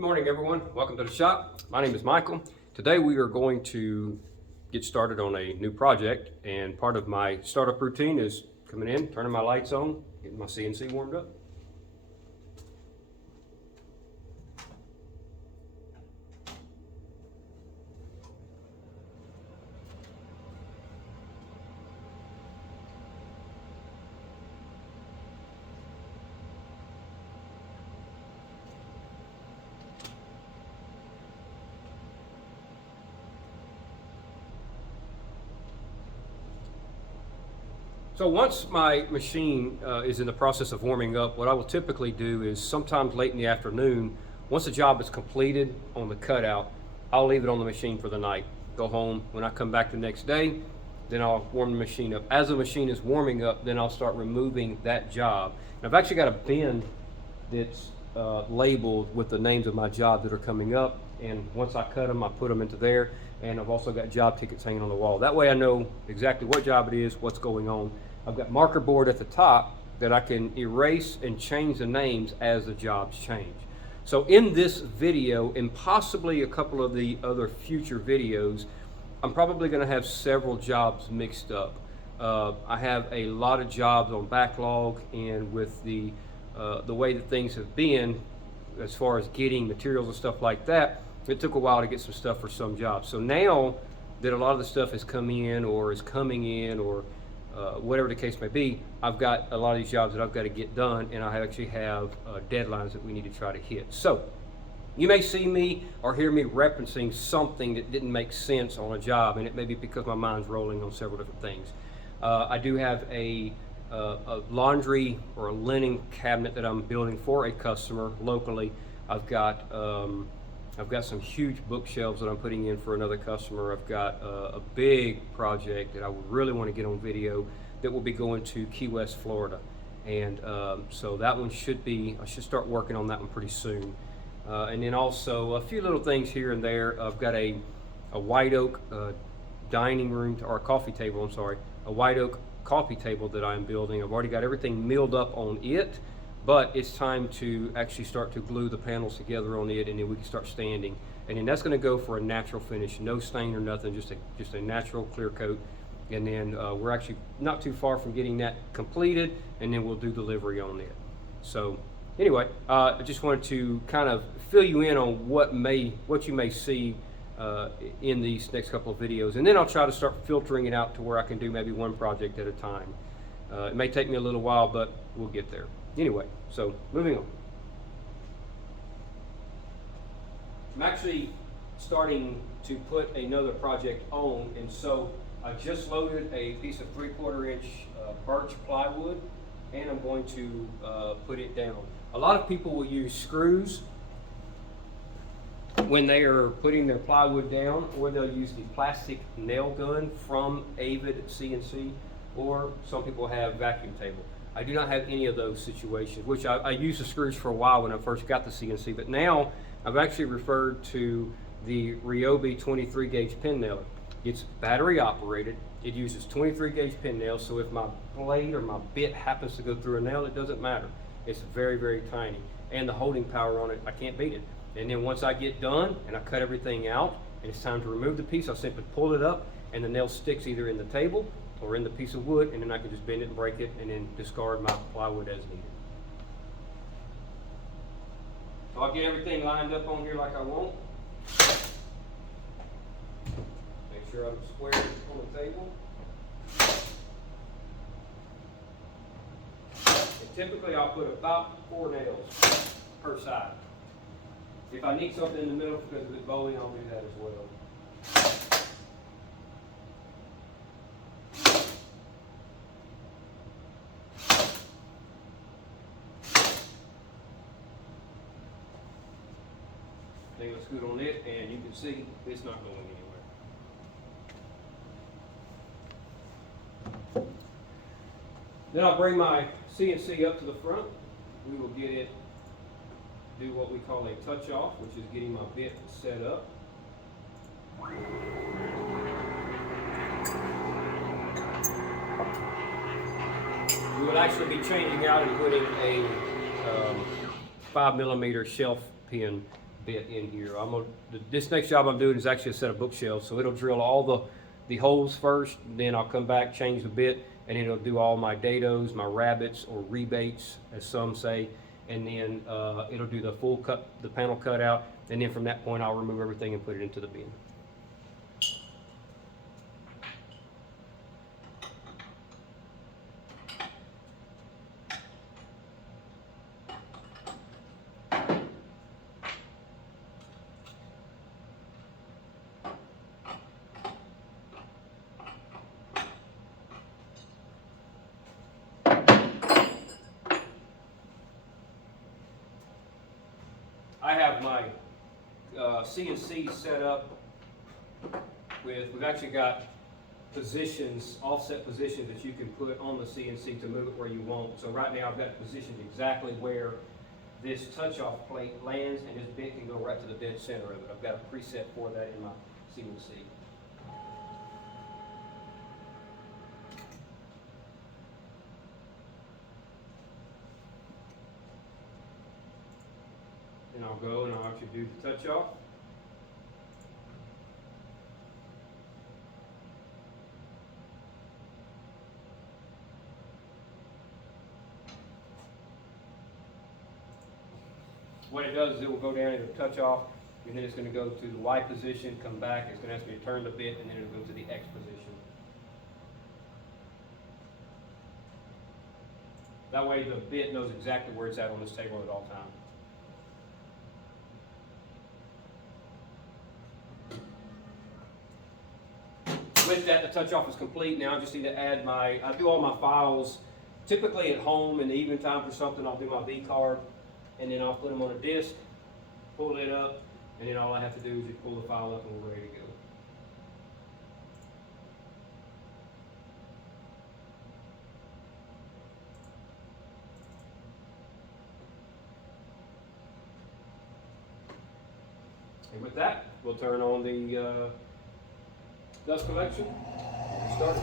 Good morning, everyone. Welcome to the shop. My name is Michael. Today we are going to get started on a new project, and part of my startup routine is coming in, turning my lights on, getting my CNC warmed up. So once my machine is in the process of warming up, what I will typically do is sometimes late in the afternoon, once the job is completed on the cutout, I'll leave it on the machine for the night. Go home. When I come back the next day, then I'll warm the machine up. As the machine is warming up, then I'll start removing that job. And I've actually got a bin that's labeled with the names of my jobs that are coming up. And once I cut them, I put them into there. And I've also got job tickets hanging on the wall. That way I know exactly what job it is, what's going on. I've got marker board at the top that I can erase and change the names as the jobs change. So in this video, and possibly a couple of the other future videos, I'm probably going to have several jobs mixed up. I have a lot of jobs on backlog, and with the way that things have been as far as getting materials and stuff like that, it took a while to get some stuff for some jobs. So now that a lot of the stuff has come in or is coming in, or whatever the case may be, I've got a lot of these jobs that I've got to get done, and I actually have deadlines that we need to try to hit. So you may see me or hear me referencing something that didn't make sense on a job, and it may be because my mind's rolling on several different things. I do have a laundry or a linen cabinet that I'm building for a customer locally. I've got some huge bookshelves that I'm putting in for another customer. I've got a big project that I would really want to get on video that will be going to Key West, Florida. And so that one I should start working on that one pretty soon. And then also a few little things here and there. I've got a white oak dining room, or a coffee table, I'm sorry, a white oak coffee table that I'm building. I've already got everything milled up on it, but it's time to actually start to glue the panels together on it, and then we can start standing. And then that's going to go for a natural finish, no stain or nothing, just a natural clear coat. And then we're actually not too far from getting that completed, and then we'll do delivery on it. So anyway, I just wanted to kind of fill you in on what you may see in these next couple of videos, and then I'll try to start filtering it out to where I can do maybe one project at a time. It may take me a little while, but we'll get there. Anyway, so moving on. I'm actually starting to put another project on, and so I just loaded a piece of 3/4 inch birch plywood, and I'm going to put it down. A lot of people will use screws when they are putting their plywood down, or they'll use the plastic nail gun from Avid CNC, or some people have vacuum table. I do not have any of those situations, which I used the screws for a while when I first got the CNC, but now I've actually referred to the Ryobi 23 gauge pin nailer. It's battery operated. It uses 23 gauge pin nails, so if my blade or my bit happens to go through a nail, it doesn't matter. It's very, very tiny, and the holding power on it, I can't beat it. And then once I get done and I cut everything out and it's time to remove the piece, I'll simply pull it up, and the nail sticks either in the table or in the piece of wood, and then I can just bend it and break it and then discard my plywood as needed. So I'll get everything lined up on here like I want. Make sure I'm square on the table. And typically I'll put about 4 nails per side. If I need something in the middle because of it bowing, I'll do that as well. Thing looks good on it, and you can see it's not going anywhere. Then I'll bring my CNC up to the front. We will get it, do what we call a touch off, which is getting my bit set up. We will actually be changing out and putting a 5mm shelf pin bit in here. This next job I'm doing is actually a set of bookshelves, so it'll drill all the holes first, then I'll come back, change the bit, and it'll do all my dados, my rabbets, or rebates, as some say, and then it'll do the full cut, the panel cutout, and then from that point I'll remove everything and put it into the bin. I have my CNC set up we've actually got positions, offset positions that you can put on the CNC to move it where you want. So right now I've got it positioned exactly where this touch-off plate lands, and this bit can go right to the dead center of it. I've got a preset for that in my CNC. And I'll go and I'll actually do the touch-off. What it does is it will go down, it'll touch off, and then it's going to go to the Y position, come back, it's going to ask me to turn the bit, and then it'll go to the X position. That way the bit knows exactly where it's at on this table at all times. With that, the touch-off is complete. Now I just need to add I do all my files, typically at home in the evening time for something. I'll do my V card, and then I'll put them on a disc, pull it up, and then all I have to do is just pull the file up and we're ready to go. And with that, we'll turn on the dust collection and start it.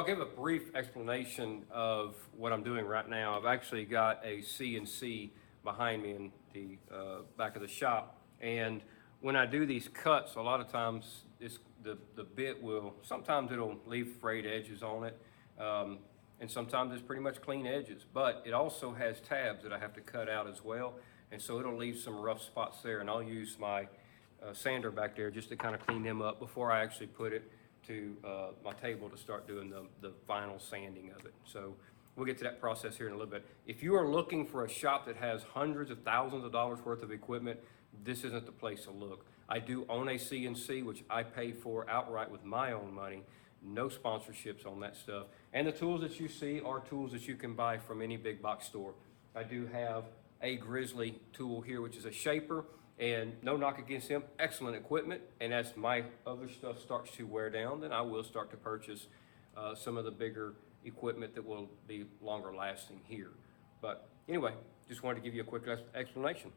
I'll give a brief explanation of what I'm doing right now. I've actually got a CNC behind me in the back of the shop, and when I do these cuts, a lot of times the bit will, sometimes it'll leave frayed edges on it, and sometimes it's pretty much clean edges, but it also has tabs that I have to cut out as well, and so it'll leave some rough spots there, and I'll use my sander back there just to kind of clean them up before I actually put it to my table to start doing the final sanding of it. So we'll get to that process here in a little bit. If you are looking for a shop that has hundreds of thousands of dollars worth of equipment, this isn't the place to look. I do own a CNC, which I pay for outright with my own money. No sponsorships on that stuff. And the tools that you see are tools that you can buy from any big box store. I do have a Grizzly tool here, which is a shaper, and no knock against him, excellent equipment. And as my other stuff starts to wear down, then I will start to purchase some of the bigger equipment that will be longer lasting here. But anyway, just wanted to give you a quick explanation.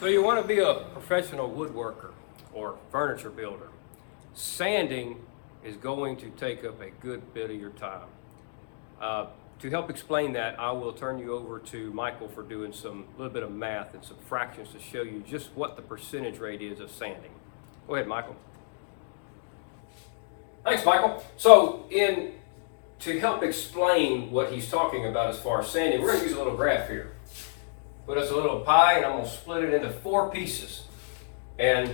So you want to be a professional woodworker or furniture builder. Sanding is going to take up a good bit of your time. To help explain that, I will turn you over to Michael for doing a little bit of math and some fractions to show you just what the percentage rate is of sanding. Go ahead, Michael. Thanks, Michael. So to help explain what he's talking about as far as sanding, we're going to use a little graph here. Put us a little pie, and I'm going to split it into 4 pieces. And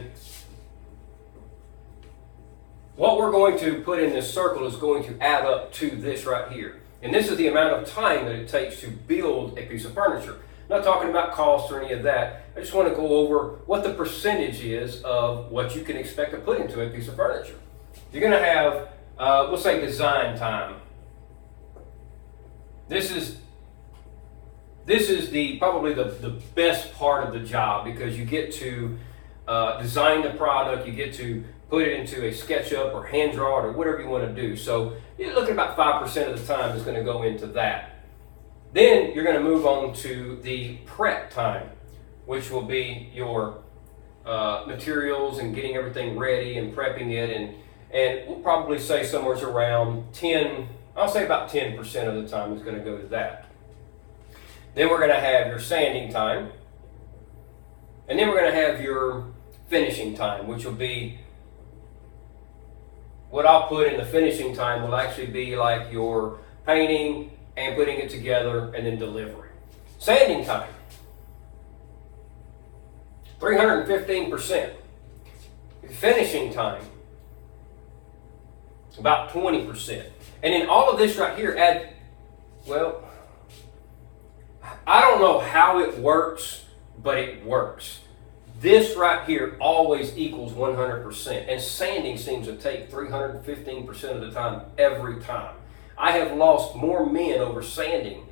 what we're going to put in this circle is going to add up to this right here. And this is the amount of time that it takes to build a piece of furniture. I'm not talking about cost or any of that. I just want to go over what the percentage is of what you can expect to put into a piece of furniture. You're going to have, we'll say, design time. This is probably the best part of the job, because you get to design the product, you get to put it into a SketchUp or hand draw it or whatever you want to do. So you're looking at about 5% of the time is going to go into that. Then you're going to move on to the prep time, which will be your materials and getting everything ready and prepping it, and we'll probably say somewhere around 10, I'll say about 10% of the time is going to go to that. Then we're going to have your sanding time. And then we're going to have your finishing time, which will be, what I'll put in the finishing time will actually be like your painting and putting it together and then delivery. Sanding time, 315%. Finishing time, about 20%. And then all of this right here I don't know how it works, but it works. This right here always equals 100%, and sanding seems to take 315% of the time every time. I have lost more men over sanding.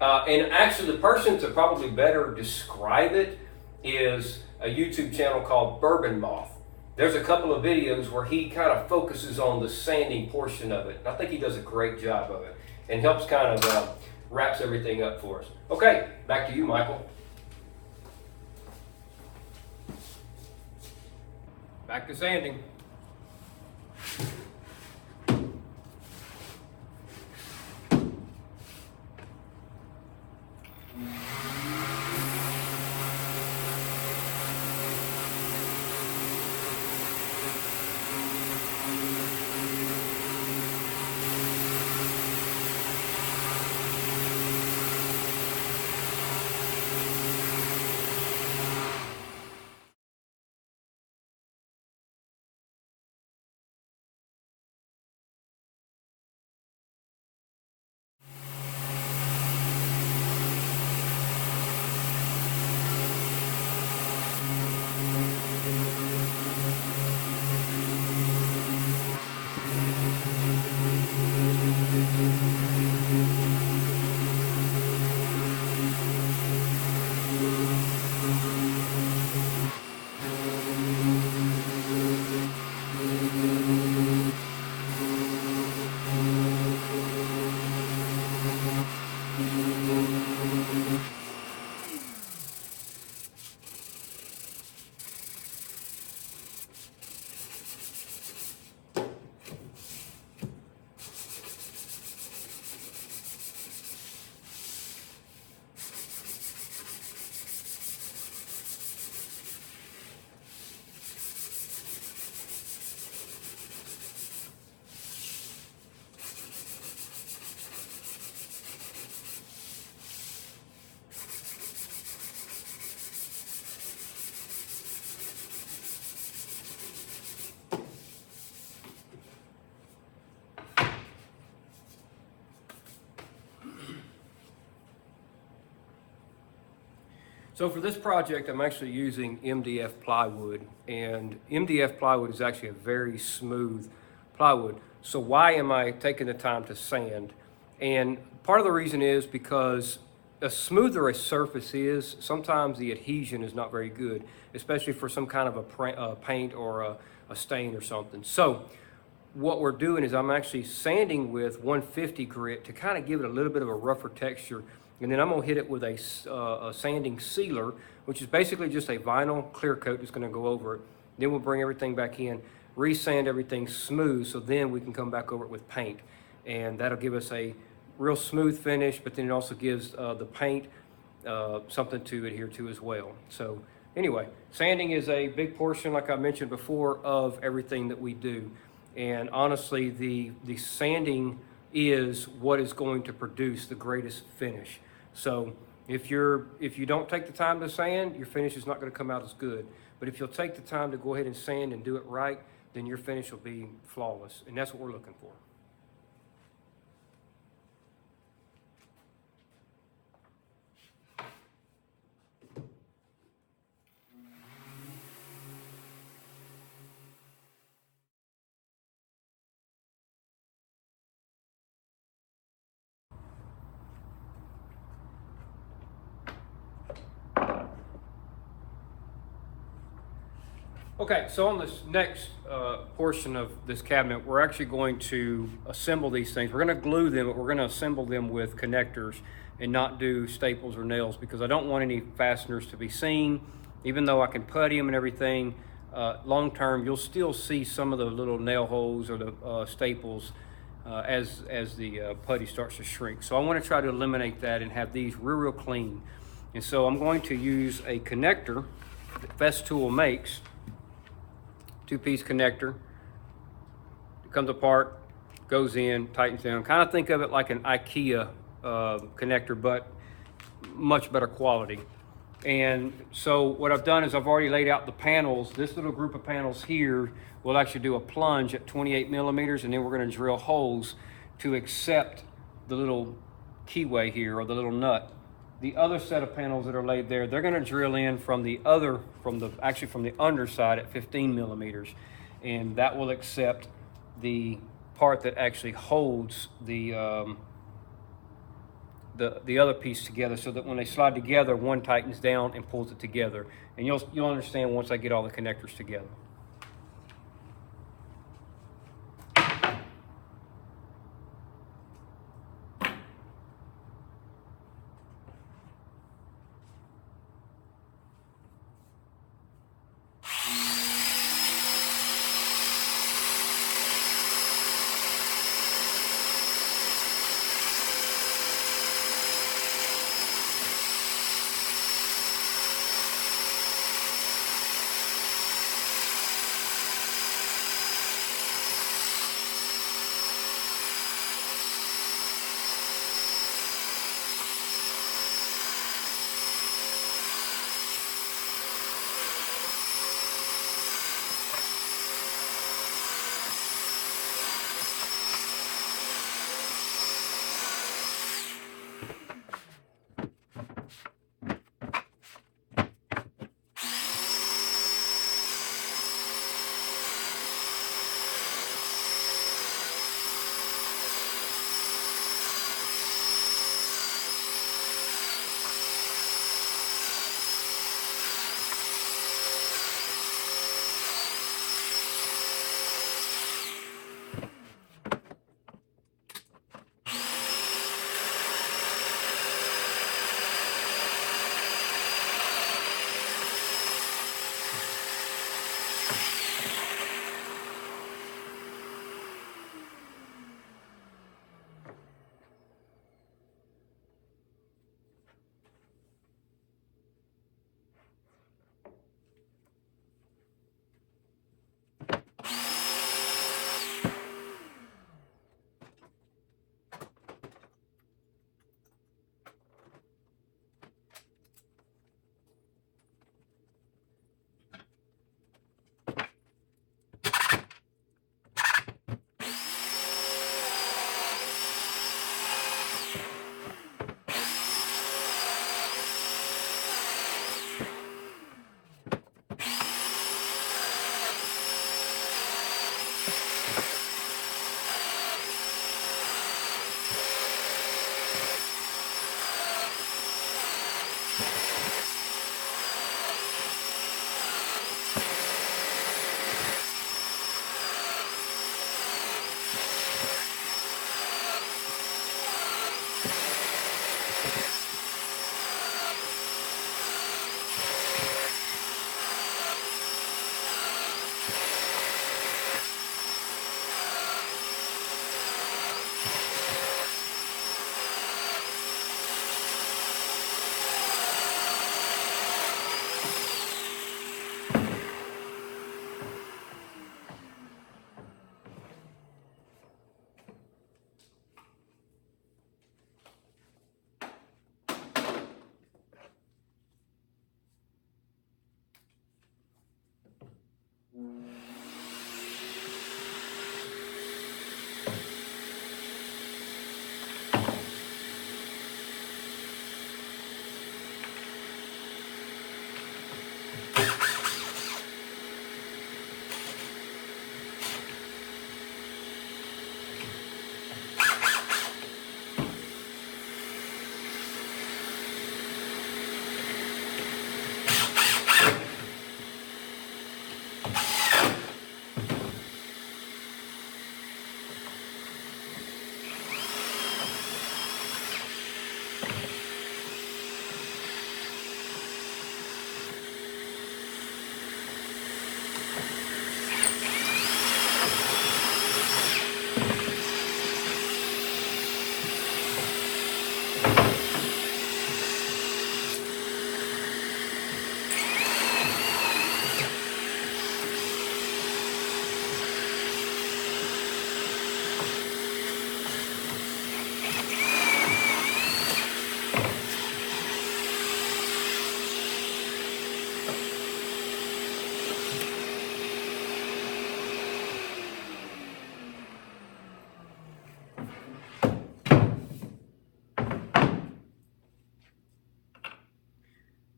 And actually, the person to probably better describe it is a YouTube channel called Bourbon Moth. There's a couple of videos where he kind of focuses on the sanding portion of it. I think he does a great job of it and helps kind of wraps everything up for us. Okay, back to you, Michael. Back to sanding. So for this project, I'm actually using MDF plywood, and MDF plywood is actually a very smooth plywood. So why am I taking the time to sand? And part of the reason is because the smoother a surface is, sometimes the adhesion is not very good, especially for some kind of a paint or a stain or something. So what we're doing is I'm actually sanding with 150 grit to kind of give it a little bit of a rougher texture. And then I'm gonna hit it with a sanding sealer, which is basically just a vinyl clear coat that's gonna go over it. Then we'll bring everything back in, resand everything smooth, so then we can come back over it with paint. And that'll give us a real smooth finish, but then it also gives the paint something to adhere to as well. So anyway, sanding is a big portion, like I mentioned before, of everything that we do. And honestly, the sanding is what is going to produce the greatest finish. So if you don't take the time to sand, your finish is not going to come out as good. But if you'll take the time to go ahead and sand and do it right, then your finish will be flawless. And that's what we're looking for. Okay, so on this next portion of this cabinet, we're actually going to assemble these things. We're going to glue them, but we're going to assemble them with connectors and not do staples or nails, because I don't want any fasteners to be seen. Even though I can putty them and everything, long term you'll still see some of the little nail holes or the staples as the putty starts to shrink. So I want to try to eliminate that and have these real clean. And so I'm going to use a connector that Festool makes. Two-piece connector. It comes apart, goes in, tightens down. Kind of think of it like an IKEA connector, but much better quality. And so what I've done is I've already laid out the panels. This little group of panels here will actually do a plunge at 28 millimeters, and then we're going to drill holes to accept the little keyway here, or the little nut. The other set of panels that are laid there, they're going to drill in from the underside at 15 millimeters, and that will accept the part that actually holds the other piece together, so that when they slide together, one tightens down and pulls it together. And you'll understand once I get all the connectors together.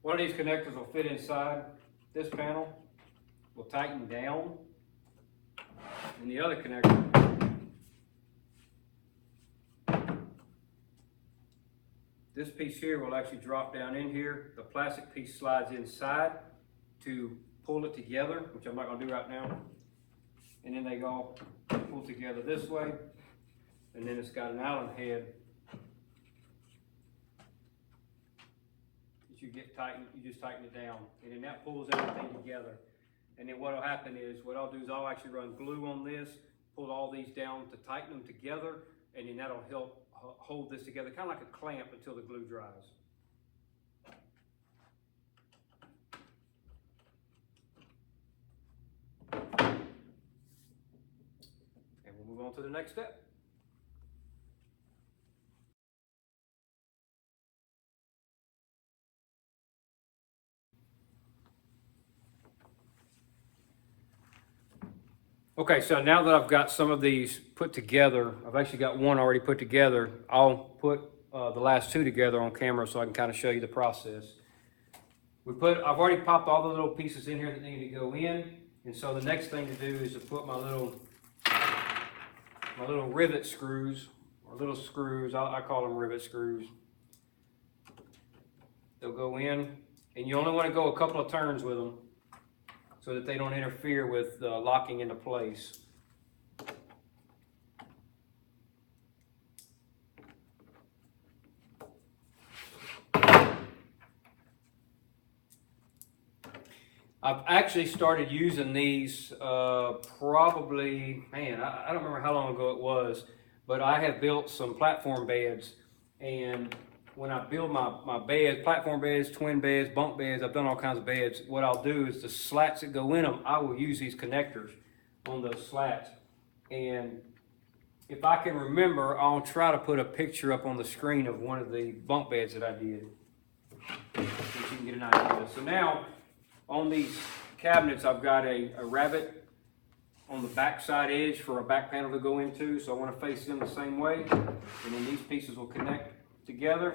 One of these connectors will fit inside this panel, will tighten down, and the other connector this piece here will actually drop down in here. The plastic piece slides inside to pull it together, which I'm not going to do right now. And then they all pull together this way. And then it's got an Allen head that you get tightened, you just tighten it down. And then that pulls everything together. And then what will happen is, what I'll do is I'll actually run glue on this, pull all these down to tighten them together, and then that'll help hold this together, kind of like a clamp until the glue dries. And we'll move on to the next step. Okay, so now that I've got some of these put together, I've actually got one already put together. I'll put the last two together on camera so I can kind of show you the process. I've already popped all the little pieces in here that need to go in, and so the next thing to do is to put my little rivet screws, or little screws. I call them rivet screws. They'll go in, and you only want to go a couple of turns with them, so that they don't interfere with locking into place. I've actually started using these probably, man, I don't remember how long ago it was, but I have built some platform beds, and when I build my beds, platform beds, twin beds, bunk beds, I've done all kinds of beds. What I'll do is the slats that go in them, I will use these connectors on those slats. And if I can remember, I'll try to put a picture up on the screen of one of the bunk beds that I did, so you can get an idea. So now, on these cabinets, I've got a rabbet on the back side edge for a back panel to go into. So I want to face them the same way. And then these pieces will connect together,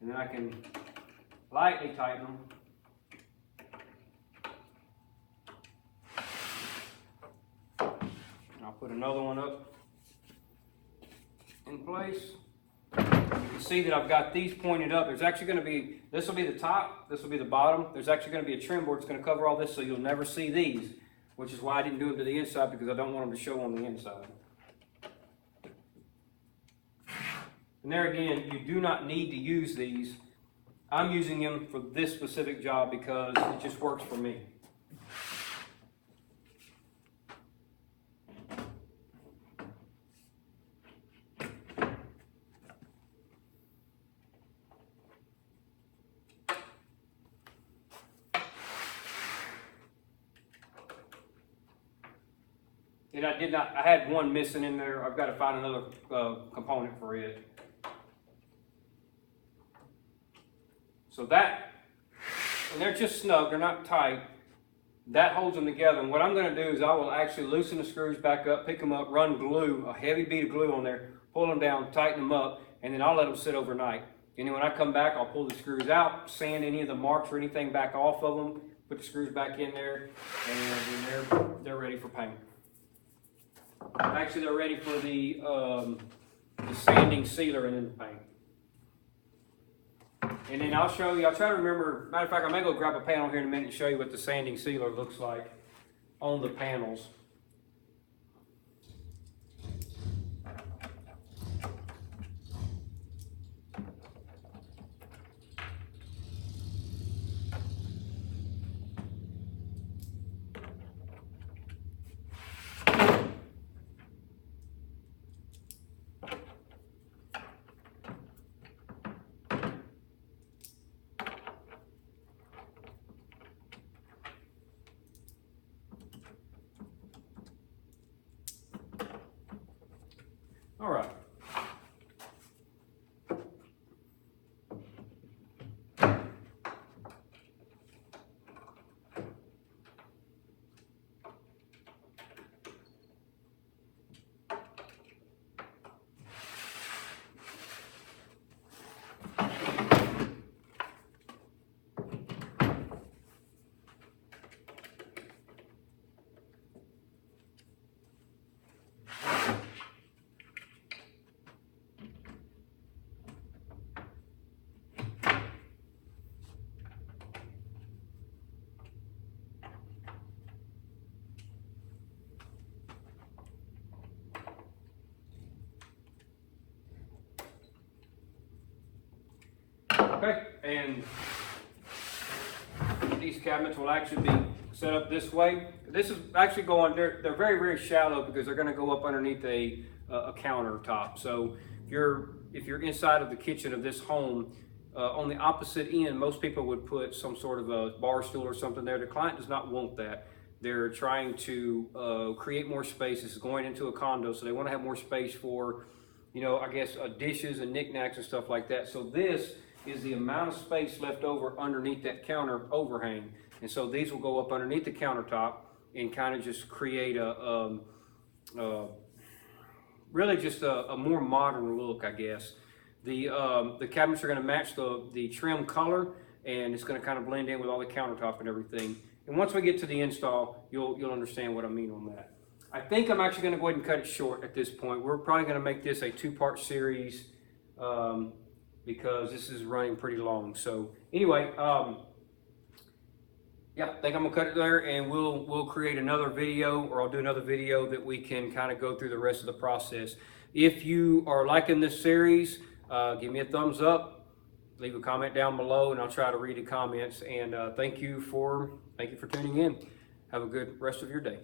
and then I can lightly tighten them. And I'll put another one up in place. You can see that I've got these pointed up. There's actually going to be, this will be the top, this will be the bottom. There's actually going to be a trim board that's going to cover all this, so you'll never see these, which is why I didn't do them to the inside, because I don't want them to show on the inside. And there again, you do not need to use these. I'm using them for this specific job because it just works for me. And I had one missing in there. I've got to find another component for it. So that, and they're just snug, they're not tight. That holds them together. And what I'm going to do is I will actually loosen the screws back up, pick them up, run glue, a heavy bead of glue on there, pull them down, tighten them up, and then I'll let them sit overnight. And then when I come back, I'll pull the screws out, sand any of the marks or anything back off of them, put the screws back in there, and then they're ready for paint. Actually, they're ready for the sanding sealer and then the paint. And then I'll show you, I'll try to remember, matter of fact, I may go grab a panel here in a minute and show you what the sanding sealer looks like on the panels. All right. and these cabinets will actually be set up this way. This is actually going, they're very, very shallow because they're going to go up underneath a countertop. So if you're inside of the kitchen of this home, on the opposite end, most people would put some sort of a bar stool or something there. The client does not want that. They're trying to create more space. This is going into a condo, so they want to have more space for, you know, I guess dishes and knickknacks and stuff like that. So this is the amount of space left over underneath that counter overhang. And so these will go up underneath the countertop and kind of just create really just a more modern look, I guess. The cabinets are going to match the trim color, and it's going to kind of blend in with all the countertop and everything. And once we get to the install, you'll understand what I mean on that. I think I'm actually going to go ahead and cut it short at this point. We're probably going to make this a two-part series because this is running pretty long. So anyway, yeah, I think I'm gonna cut it there, and we'll create another video, or I'll do another video that we can kind of go through the rest of the process. If you are liking this series, give me a thumbs up, leave a comment down below, and I'll try to read the comments. And thank you for tuning in. Have a good rest of your day.